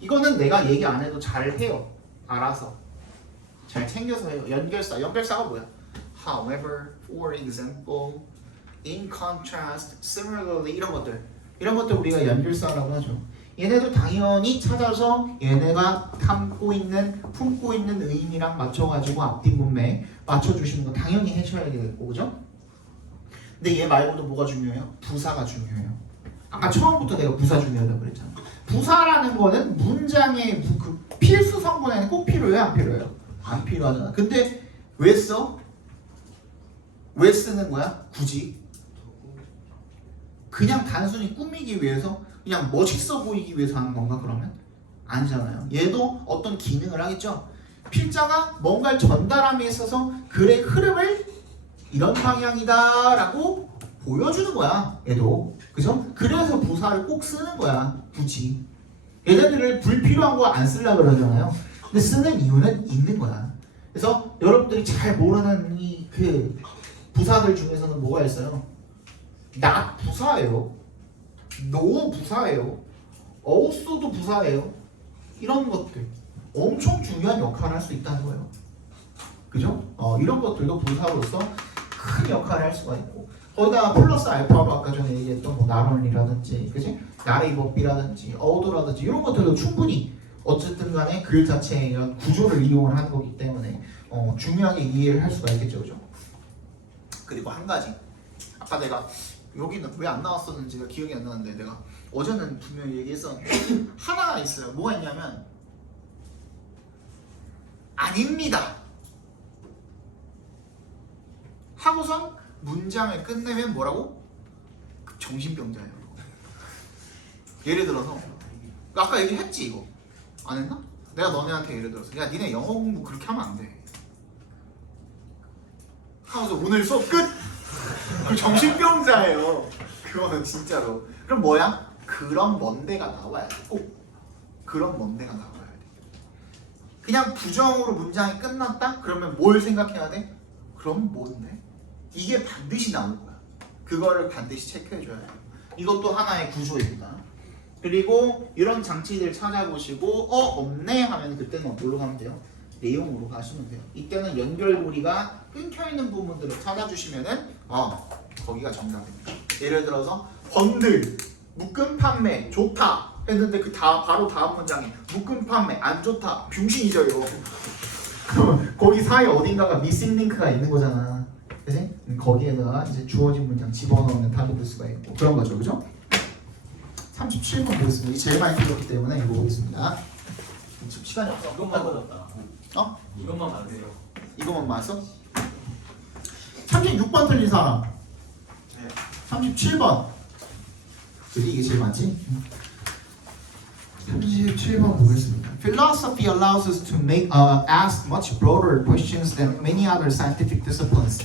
이거는 내가 얘기 안 해도 잘 해요. 알아서 잘 챙겨서 해요. 연결사가 뭐야? However, for example, in contrast, similarly 이런 것들 우리가 연결사라고 하죠. 얘네도 당연히 찾아서 얘네가 품고 있는 의미랑 맞춰가지고 앞뒤 문맥 맞춰주시는 거 당연히 해줘야 되겠고, 그죠? 근데 얘 말고도 뭐가 중요해요? 부사가 중요해요. 아까 처음부터 내가 부사 중요하다고 그랬잖아. 부사라는 거는 문장의 그 필수 성분에는 꼭 필요해요? 안 필요해요? 안 필요하잖아. 근데 왜 써? 왜 쓰는 거야? 굳이? 그냥 단순히 꾸미기 위해서? 그냥 멋있어 보이기 위해서 하는 건가 그러면? 아니잖아요. 얘도 어떤 기능을 하겠죠. 필자가 뭔가를 전달함에 있어서 글의 흐름을 이런 방향이다 라고 보여주는 거야. 얘도. 그죠? 그래서 부사를 꼭 쓰는 거야. 굳이. 얘네들을 불필요한 거 안 쓰려고 그러잖아요. 근데 쓰는 이유는 있는 거야. 그래서 여러분들이 잘 모르는 이 그 부사들 중에서는 뭐가 있어요? not 부사예요. no 부사예요. also도 부사예요. 이런 것들 엄청 중요한 역할을 할 수 있다는 거예요. 그죠? 이런 것들도 부사로서 큰 역할을 할 수가 있고 거기다가 플러스 알파로 아까 전에 얘기했던 뭐 나론이라든지 그지? 나의 법비라든지 어도라든지 이런 것들도 충분히 어쨌든 간에 글 자체의 이런 구조를 이용을 하는 거기 때문에 중요하게 이해를 할 수가 있겠죠. 그죠? 그리고 한 가지 아까 내가 여기는 왜 안 나왔었는지가 기억이 안 나는데 내가 어제는 분명히 얘기했었는데 하나가 있어요. 뭐가 있냐면 아닙니다 하고선 문장을 끝내면 뭐라고? 정신병자예요. 예를 들어서 아까 얘기했지 이거 안 했나? 내가 너네한테 예를 들어서 야 니네 영어 공부 그렇게 하면 안 돼 하고서 오늘 수업 끝! 그럼 정신병자예요. 그거는 진짜로. 그럼 뭐야? 그런 뭔데가 나와야 돼. 꼭 그런 뭔데가 나와야 돼. 그냥 부정으로 문장이 끝났다? 그러면 뭘 생각해야 돼? 그럼 뭔데? 이게 반드시 나올 거야. 그거를 반드시 체크해줘야 돼요. 이것도 하나의 구조입니다. 그리고 이런 장치들 찾아보시고 없네 하면 그때는 뭘로 가면 돼요? 내용으로 가시면 돼요. 이때는 연결고리가 끊겨있는 부분들을 찾아주시면은 거기가 정답입니다. 예를 들어서 번들, 묶음 판매, 좋다 했는데 바로 다음 문장에 묶음 판매, 안 좋다, 병신이죠 이거. 거기 사이 어딘가가 미싱 링크가 있는 거잖아. 그치? 거기에다가 이제 주어진 문장 집어넣으면 답이 될 수가 있고 그런 거죠. 그죠? 37번 보겠습니다. 이게 제일 많이 틀렸기 때문에 이거 보겠습니다. 지금 시간이 없어. 이것만 맞았다. 이것만 맞으세요. 이거만 맞았어? 36번 틀린 사람. 37번. 그지? 이게 제일 많지? 37번 보겠습니다. Philosophy allows us to ask much broader questions than many other scientific disciplines.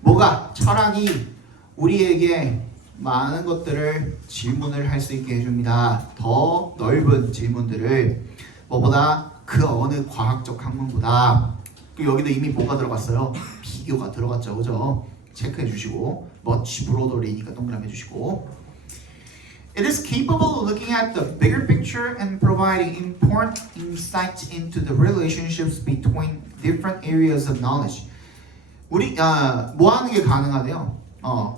뭐가? 철학이 우리에게 많은 것들을 질문을 할 수 있게 해줍니다. 더 넓은 질문들을 뭐보다 그 어느 과학적 학문보다. 여기도 이미 뭐가 들어갔어요? 비교가 들어갔죠, 그죠? 체크해 주시고 much broader이니까 동그라미 해주시고 It is capable of looking at the bigger picture and providing important insights into the relationships between different areas of knowledge. 우리 뭐 하는 게 가능하대요?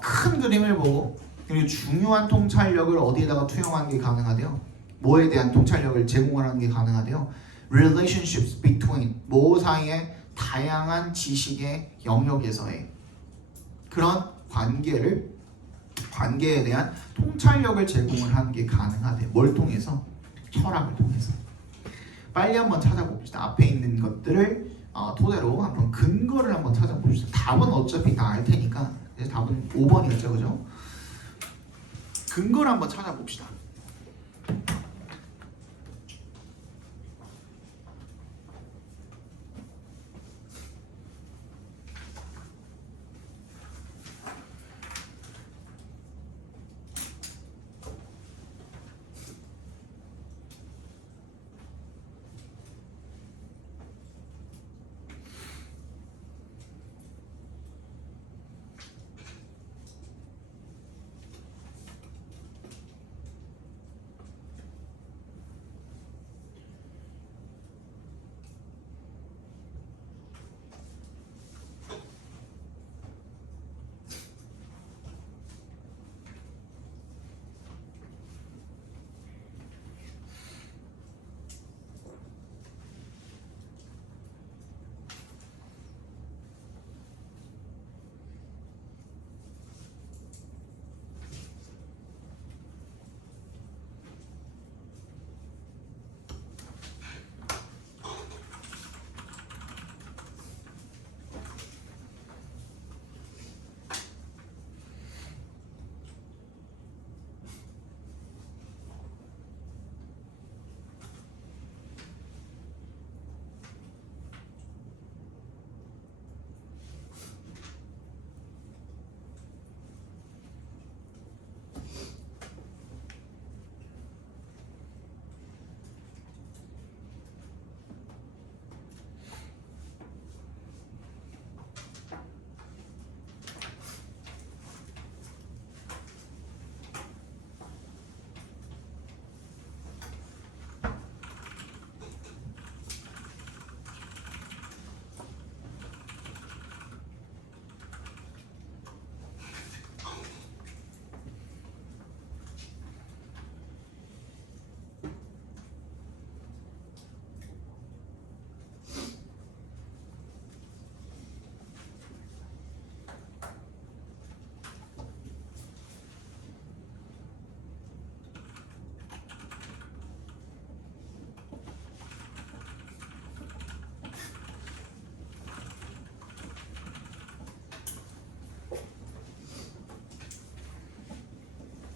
큰 그림을 보고 그리고 중요한 통찰력을 어디에다가 투영하는 게 가능하대요? 뭐에 대한 통찰력을 제공하는 게 가능하대요? Relationships between 뭐 사이에 다양한 지식의 영역에서의 그런 관계에 대한 통찰력을 제공을 하는 게 가능하대. 뭘 통해서? 철학을 통해서. 빨리 한번 찾아봅시다. 앞에 있는 것들을 토대로 한번 근거를 한번 찾아봅시다. 답은 어차피 다 알 테니까 이제 답은 5번이었죠, 그죠? 근거를 한번 찾아봅시다.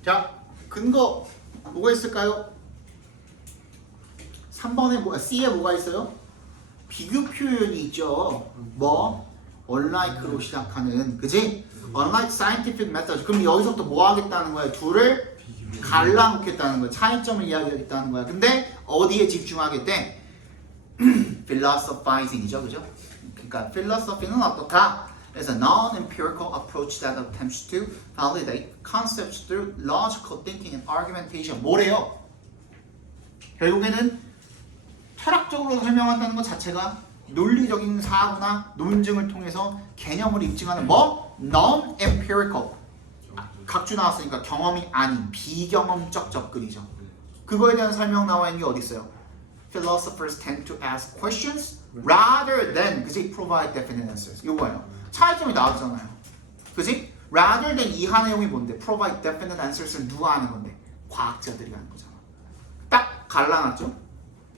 자, 근거 뭐가 있을까요? 3번에 C에 뭐가 있어요? 비교 표현이 있죠. 뭐? unlike로 시작하는, 그지? unlike scientific method. 그럼 여기서부터 뭐 하겠다는 거야? 둘을 갈라놓겠다는 거야. 차이점을 이야기하겠다는 거야. 근데 어디에 집중하겠대? philosophizing이죠, 그죠? 그러니까 philosophy는 어떻다? It's a non-empirical approach that attempts to validate concepts through logical thinking and argumentation. 뭐래요? 결국에는 철학적으로 설명한다는 것 자체가 논리적인 사고나 논증을 통해서 개념을 입증하는 뭐? non-empirical. 각주 나왔으니까 경험이 아닌 비경험적 접근이죠. 그거에 대한 설명 나와 있는 게 어디 있어요? Philosophers tend to ask questions rather than, 그지? Provide definite answers. 이거예요. 차이점이 나왔잖아요. 그지? Rather than 이하 내용이 뭔데? Provide definite answers는 누가 하는 건데? 과학자들이 하는 거잖아. 딱 갈라놨죠?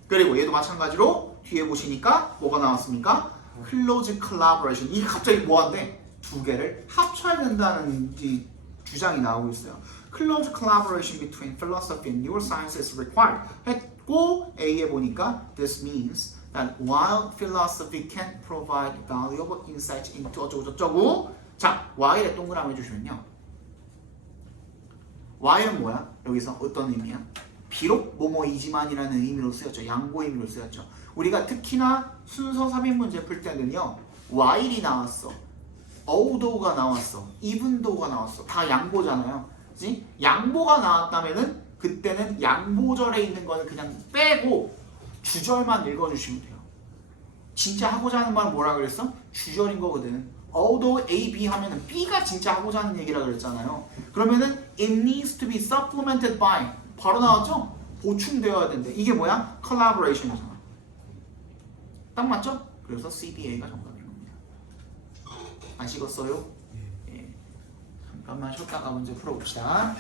그리고 얘도 마찬가지로 뒤에 보시니까 뭐가 나왔습니까? Close collaboration. 이게 갑자기 뭐한데? 두 개를 합쳐야 된다는 이 주장이 나오고 있어요. Close collaboration between philosophy and neuroscience is required. 했고 A에 보니까 This means that while philosophy can provide valuable insights into 어쩌고저쩌고, 자, Y에 동그라미 해주시면요. Y는 뭐야? 여기서 어떤 의미야? 비록 뭐뭐이지만이라는 의미로 쓰였죠. 양보 의미로 쓰였죠. 우리가 특히나 순서 3인 문제 풀 때는요. while이 나왔어. although가 나왔어. eventhough가 나왔어. 다 양보잖아요. 그치? 양보가 나왔다면은 그때는 양보절에 있는 거는 그냥 빼고 주절만 읽어주시면 돼요. 진짜 하고자 하는 말은 뭐라 그랬어? 주절인 거거든. although A, B 하면은 B가 진짜 하고자 하는 얘기라 그랬잖아요. 그러면은 it needs to be supplemented by 바로 나왔죠? 보충되어야 된대. 이게 뭐야? collaboration이잖아. 딱 맞죠? 그래서 CBA가 정답인 겁니다. 아시겠어요? 예. 잠깐만 쉬었다가 문제 풀어봅시다.